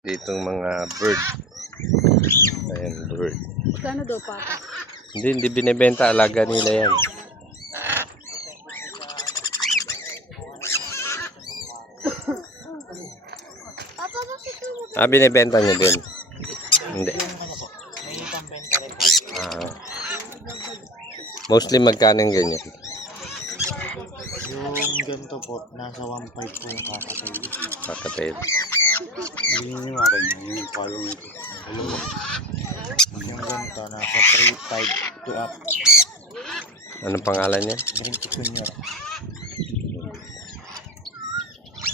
Ditong mga bird. Ayan, bird. Kano daw papa? Hindi binibenta. Alaga nila yan. Binibenta nyo din? Hindi. Mostly magkano yung ganyan? Yung ganito po, nasa 1.5 po yung kakatail. Kakatail. Yung akin, yung palong ito. Yung ganito, nasa 3.5 to up. Anong pangalan niya? Green Junior.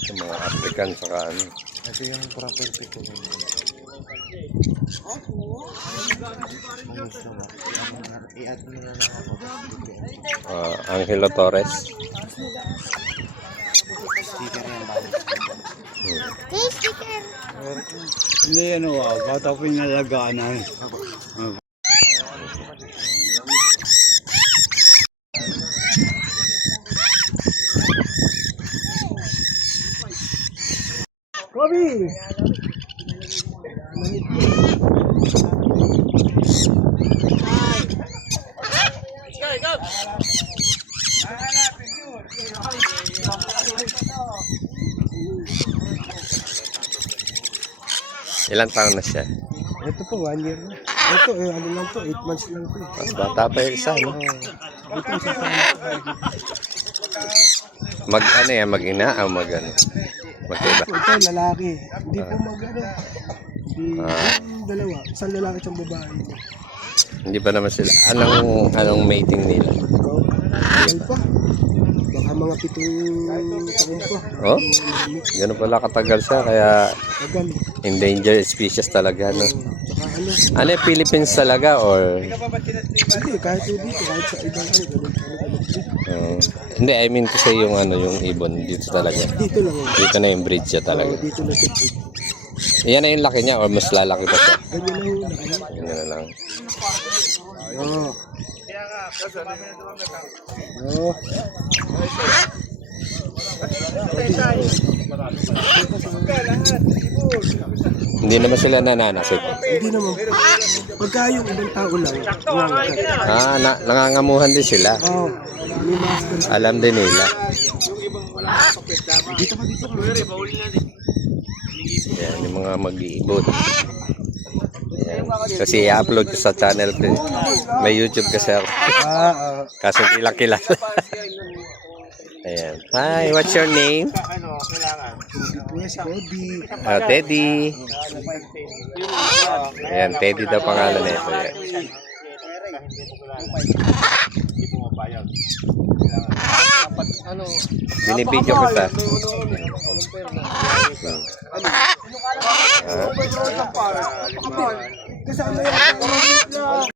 Sa mga African saka ano. Ito yung property ko. I-add mo na lang ako. Angelo Torres. Sticker yan ba? Sticker! Hindi ano bata ko yung nalagaan na. Kobe! Ilang taon na siya? Ito po, 1 year na. Ito, ano lang to, 8 months lang to. Mas bata pa yung isa, no? Ito, sa Mag-ano yan? Mag-ina o mag-ano? Magkaiba? ito, lalaki. Hindi po mag-ano. Hindi, dalawa. Isang lalaki, isang babae. Hindi pa naman sila. Anong mating nila? Tagal pa. Baka mga 7 taon pa. Oh? Ganun pala katagal siya. Kaya Tagal. endangered species talaga, no? Saka ano, Ano yung Philippines talaga or... hindi, kahit dito, kahit sa ibang ganun. Hindi, I mean to say yung yung ibon dito talaga. Dito lang. Dito na yung breed siya talaga. Dito na siya. Iyan na yung laki niya or mas lalaki pa siya? Ganyan na yun. Ganyan na lang. Oo. Oo. Hindi naman sila nananakit. Hindi naman. Pagka yung ibang tao lang, nangangagat. Nangangamuhan din sila. Oo. May mask. Alam din nila. Dito ka, dito ka. Yan, yung mga mag-iibot. Yan. Kasi i-upload ko sa channel ko. May YouTube kasi ako. Kaso hindi lang kilala. Ayan. Hi, what's your name? Teddy. Ayan, Teddy daw pangalan nito. Binibidyo ko sa. Kasama yan.